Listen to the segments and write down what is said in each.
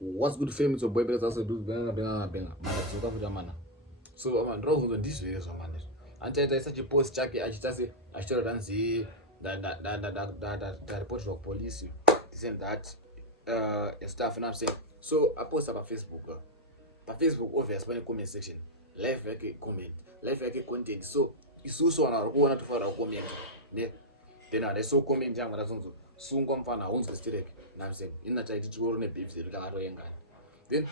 what's good fame it's your boy Bella sasa do benga mana tsoka futa mana so ndiro hunzo ndizvere zvamana antaita such a post chake achitase achitora danzi da report to police this and that stuff and I'm saying so I post up pa Facebook obvious pane comment section live yake comment live yake content so isusu wana kuona tofara comment ne then I saw comment yangu ndazonzo sungwa mfana unzwe stireke na mse ina taiti chikoro ne beef zetu takatoyengana then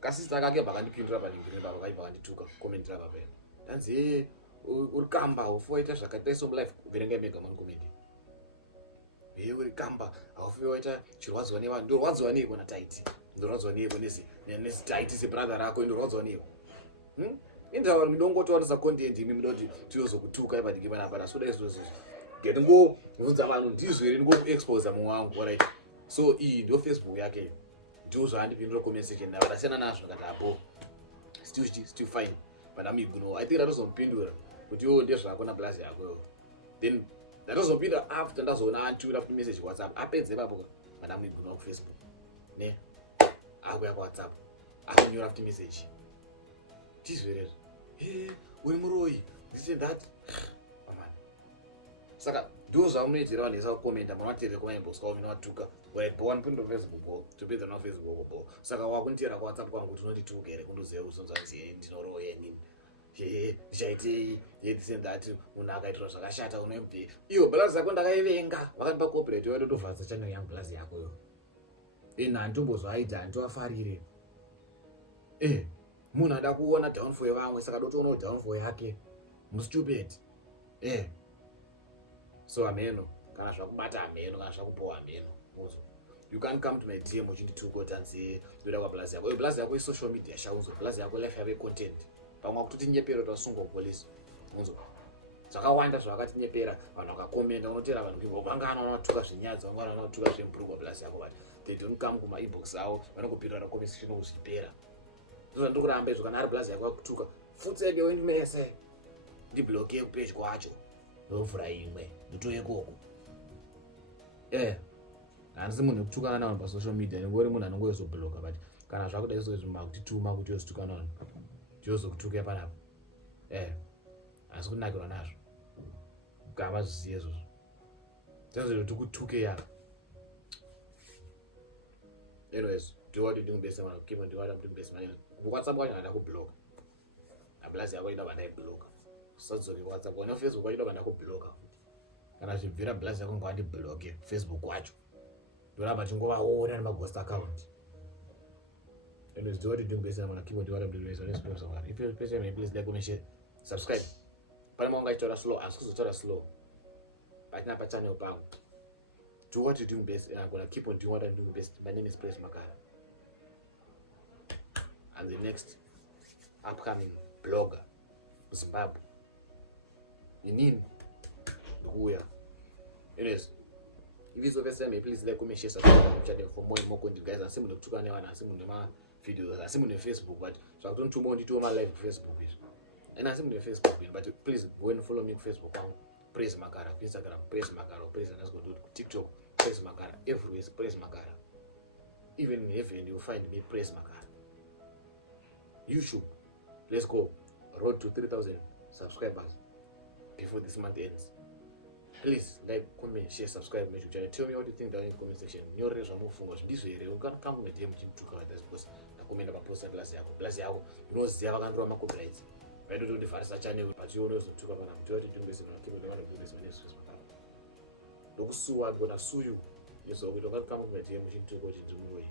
kasista kake bakandipindura palingirini baba kai bakandituka comment rapa pena danzi uri kamba ufoita zvakaita so live kuverenga mega man comment uri kamba aufoita chirwadzwa nevanhu ndorwadzwa neiko na taiti ndorwadzwa neiko nesi taiti se brother rako ndorwadzwa neiko indawa midongotowanisa content imi midoti tiyozokutuka ipadingi panapa soda izvozvo ngeti ngovudza vanhu ndizvo here ndingokuexposa mumwe wangu right so iyi ndio Facebook yake ndio zvaandipindura comment section nava ndasiyana nazvo kati apo still fine but amiguno I think ndatozomupindura kuti iwo ndezvako na blazi yako then ndatozomupindura after ndazoona antiwira kuti message WhatsApp apedze papo but amiguno kuFacebook ne akuya kuWhatsApp akunyora kuti message tizverezvo uri muroyi this and that saka ndio zvamunoitira vanhu vesa kukomenta munovateerera kumainbox kwavo minovatuka waibhona pindo Facebook topedza na Facebook bo saka wakunitera kuWhatsApp kwangu kuti unondituka here kundoziva kusonza kuti ndinoroya nini ndichaitei this and that munhu akaitirwa zvakashata unoibve iyo blazi yako ndakaivenga vakandipa cooperate waito tovhasa channel yangu blazi yakoyo nhantombozvaita hantovafarire munhu ada kuona downfall yevamwe saka dotoonawo downfall yake mustupid so ameno kana zvakubata ameno kana zvakupowa ameno uzo you can't come to my DM uchindituka tanzi ndoda kwa blazi yako blazi yako social media shaunzo blazi yako life yave content pamwe kuti nyepero tasungwa police unzo zvakawanda zvakatinyepera vanhu vakakomenta unotera vanhu kungopangana vanatuka zvinyadzi vamwe vanatuka zvemprugwa blazi yako but they don't come kuma inbox avo vanokupindura comment section kuzvipera ndizvo ndokuramba izvo kana ari blazi yako akutuka futseke wendimese ndibloke kupage kwacho ndovhura imwe ndotoyekoko handisi munhu wekutukana navanhu pasocial media ngori munhu anongoyozobloka but kana zvakuda izvozvo kutituma kuti yozotukana vanhu tiyozokutuka panapa asi kunakirwa nazvo kama zviziye izvozvo tazviro tikutuke ya anyways do what you do best man keep on do what you do best man WhatsApp kwacho ndada kubloka ablazi yako ida banda ibloka sadzoke WhatsApp na Facebook kwacho ida banda kubloka kana zvibvira blazi yako ngwandi bloke Facebook kwacho ndoramba chingovaona nemaghost account anyways do what you do best man keep on do what you do best man if you please like comment share subscribe pane manga itora slow asi kuzotora slow patina pa channel pangu do what you do best and I'm gonna keep on doing what I'm doing best. My name is Praise Makara. I'm the next upcoming blogger Zimbabwe. Inini Nduya. Anyways, if it's the first time, please like, comment, share, subscribe channel for more and more content, guys. I'm simple to and I'm simple to my videos. I'm simple to Facebook, but so I don't too much to my live Facebook page. And I'm simple to Facebook, but please go and follow me on Facebook account. Praise Makara, Instagram, Praise Makara, Praise and let's go to TikTok, Praise Makara, everywhere Praise Makara. Even in heaven you'll find me Praise Makara. YouTube, let's go. Road to 3,000 subscribers before this month ends. Please like, comment, share, subscribe, make sure. Tell me what you think down in the comment section. Your reason more for us. This way, you can come with them to cover this because the comment about post and bless you. You know, they have a drama complaints. I don't do the first channel, but you know, to cover them. Do it to this and keep it on the business. Look, so I'm gonna sue you. Yes, so we don't come with them to go to the movie.